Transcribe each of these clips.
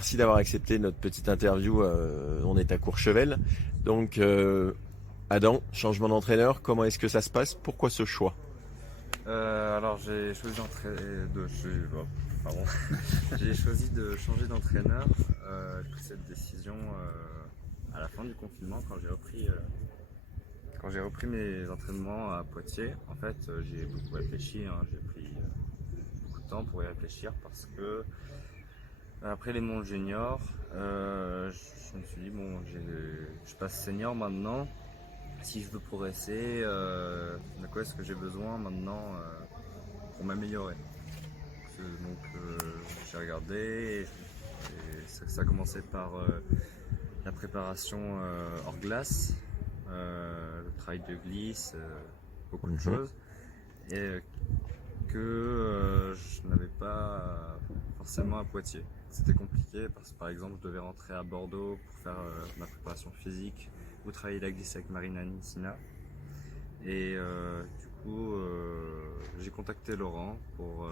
merci d'avoir accepté notre petite interview. On est à Courchevel. Donc, Adam, changement d'entraîneur, comment est-ce que ça se passe? Pourquoi ce choix? Alors j'ai choisi j'ai choisi de changer d'entraîneur. J'ai pris cette décision à la fin du confinement quand j'ai repris mes entraînements à Poitiers. En fait, j'ai beaucoup réfléchi, hein. J'ai pris beaucoup de temps pour y réfléchir parce que après les mondes juniors, je me suis dit bon, je passe senior maintenant. Si je veux progresser, de quoi est-ce que j'ai besoin maintenant pour m'améliorer? Donc j'ai regardé, et ça a commencé par la préparation hors glace, le travail de glisse, beaucoup de choses, et que je n'avais pas forcément à Poitiers. C'était compliqué parce que par exemple je devais rentrer à Bordeaux pour faire ma préparation physique ou travailler la glisse avec Marina Nicina. Et du coup j'ai contacté Laurent pour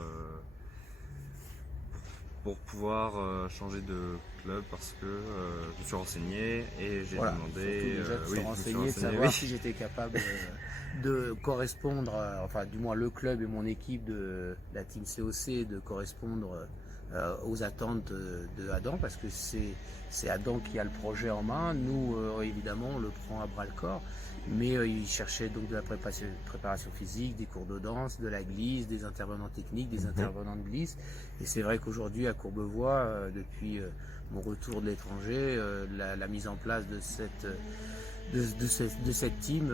pouvoir changer de club parce que je me suis renseigné et j'ai demandé de se renseigner, de savoir si j'étais capable de correspondre, enfin du moins le club et mon équipe de la team COC de correspondre aux attentes de Adam, parce que c'est Adam qui a le projet en main. Nous évidemment on le prend à bras le corps, mais il cherchait donc de la préparation physique, des cours de danse, de la glisse, des intervenants techniques, des intervenants de glisse. Et c'est vrai qu'aujourd'hui à Courbevoie, depuis mon retour de l'étranger, la mise en place de cette team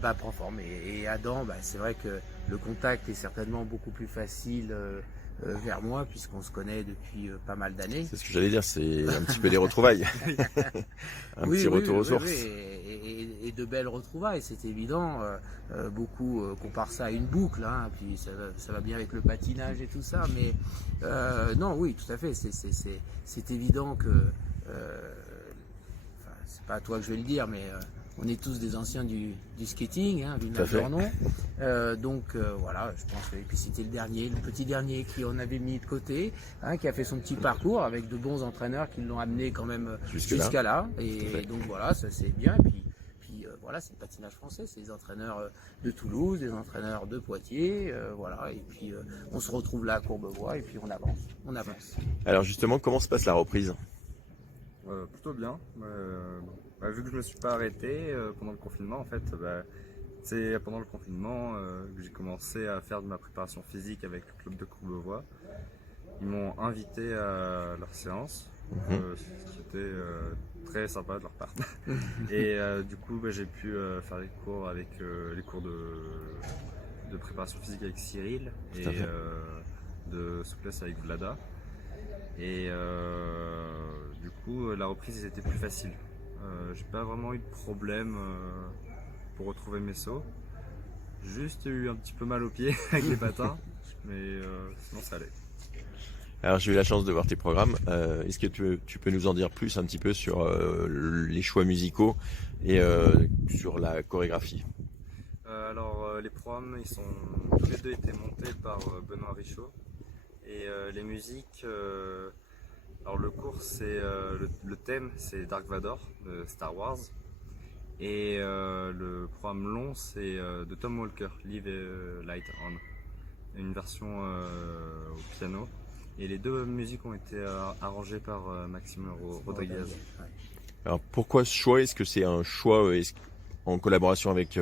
prend forme. Et Adam, c'est vrai que le contact est certainement beaucoup plus facile vers moi, puisqu'on se connaît depuis pas mal d'années. C'est ce que j'allais dire, c'est un petit peu des retrouvailles. Petit retour aux sources. Et de belles retrouvailles, c'est évident. Beaucoup comparent ça à une boucle, hein, puis ça va bien avec le patinage et tout ça, mais non, oui, tout à fait, c'est évident que, c'est pas à toi que je vais le dire, mais on est tous des anciens du skating, hein, Villeneuve Dornon. Donc voilà, je pense que c'était le petit dernier qui en avait mis de côté, hein, qui a fait son petit parcours avec de bons entraîneurs qui l'ont amené quand même jusqu'à là. Et donc voilà, ça c'est bien. Et puis voilà, c'est le patinage français, c'est les entraîneurs de Toulouse, des entraîneurs de Poitiers, voilà. Et puis on se retrouve là à Courbevoie et puis on avance. Alors justement, comment se passe la reprise? Plutôt bien. Vu que je ne me suis pas arrêté pendant le confinement, en fait, c'est pendant le confinement que j'ai commencé à faire de ma préparation physique avec le club de Courbevoie. Ils m'ont invité à leur séance, c'était très sympa de leur part. Et du coup, j'ai pu faire les cours avec les cours de préparation physique avec Cyril et de souplesse avec Vlada. Et du coup, la reprise était plus facile. J'ai pas vraiment eu de problème pour retrouver mes sauts. Juste eu un petit peu mal aux pieds avec les patins, mais sinon ça allait. Alors j'ai eu la chance de voir tes programmes. Est-ce que tu peux nous en dire plus un petit peu sur les choix musicaux et sur la chorégraphie? Alors les programmes, tous les deux été montés par Benoît Richaud. Et les musiques, alors le cours c'est le thème c'est Dark Vador de Star Wars. Et le programme long c'est de Tom Walker, Live Light On, une version au piano. Et les deux musiques ont été arrangées par Maxime Rodriguez. Alors pourquoi ce choix? Est-ce que c'est un choix en collaboration avec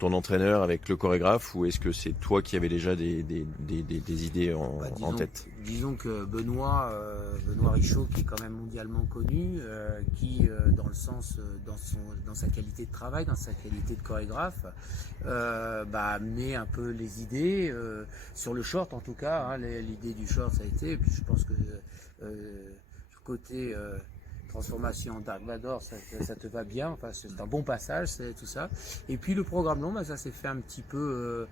ton entraîneur, avec le chorégraphe, ou est-ce que c'est toi qui avais déjà des idées en tête? Disons que Benoît Richaud, qui est quand même mondialement connu, qui dans sa qualité de travail, dans sa qualité de chorégraphe, met un peu les idées sur le short en tout cas, hein, l'idée du short ça a été, et puis je pense que côté transformation en Dark Vador, ça te va bien, enfin, c'est un bon passage, c'est tout ça. Et puis le programme long, ça s'est fait un petit peu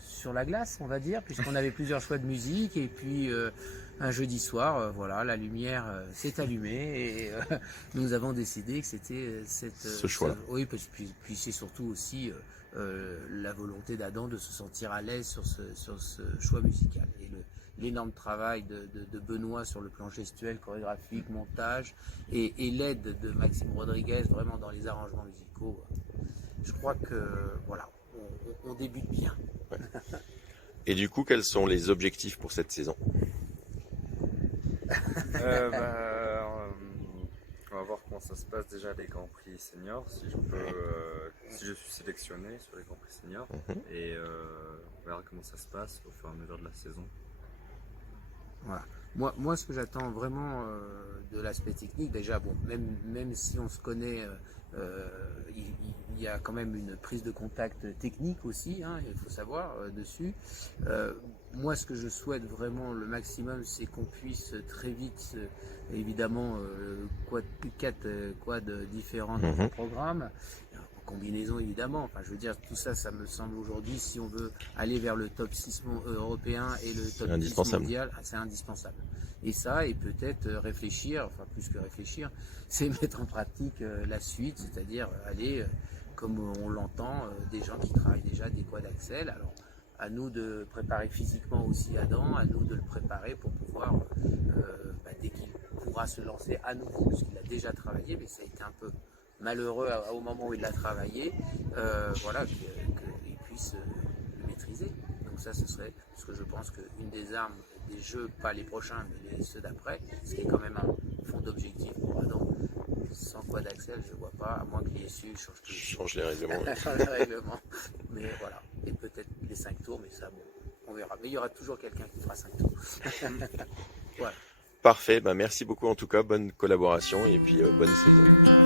sur la glace, on va dire, puisqu'on avait plusieurs choix de musique, et puis un jeudi soir, voilà, la lumière s'est allumée, et nous avons décidé que c'était ce choix-là. Oui, puis c'est surtout aussi la volonté d'Adam de se sentir à l'aise sur ce choix musical. Et l'énorme travail de Benoît sur le plan gestuel, chorégraphique, montage, et l'aide de Maxime Rodriguez vraiment dans les arrangements musicaux. Je crois que voilà, on débute bien. Et du coup, quels sont les objectifs pour cette saison? On va voir comment ça se passe déjà les Grands Prix seniors, si je suis sélectionné sur les Grands Prix seniors, et on verra comment ça se passe au fur et à mesure de la saison. Voilà. Moi, ce que j'attends vraiment de l'aspect technique, déjà, bon, même si on se connaît, il y a quand même une prise de contact technique aussi, hein, il faut savoir dessus. Moi, ce que je souhaite vraiment le maximum, c'est qu'on puisse très vite, évidemment, quatre quads différents dans le programme. Combinaison évidemment, enfin je veux dire tout ça, ça me semble aujourd'hui, si on veut aller vers le top 6 européen et le top 10 mondial, c'est indispensable. Et ça, et peut-être réfléchir, enfin plus que réfléchir, c'est mettre en pratique la suite, c'est-à-dire aller, comme on l'entend, des gens qui travaillent déjà des quads axel. Alors à nous de préparer physiquement aussi Adam, à nous de le préparer pour pouvoir, dès qu'il pourra se lancer à nouveau, puisqu'il a déjà travaillé, mais ça a été un peu malheureux au moment où il l'a travaillé, voilà, qu'il puisse le maîtriser. Donc ça, ce serait, parce que je pense qu'une des armes des jeux, pas les prochains, mais ceux d'après, ce qui est quand même un fond d'objectif pour Adam. Sans quad axel, je vois pas, à moins que l'ISU change les règlements. change les règlements. Mais voilà, et peut-être les 5 tours, mais ça, bon, on verra. Mais il y aura toujours quelqu'un qui fera 5 tours. Voilà. Parfait, merci beaucoup en tout cas, bonne collaboration et puis bonne saison.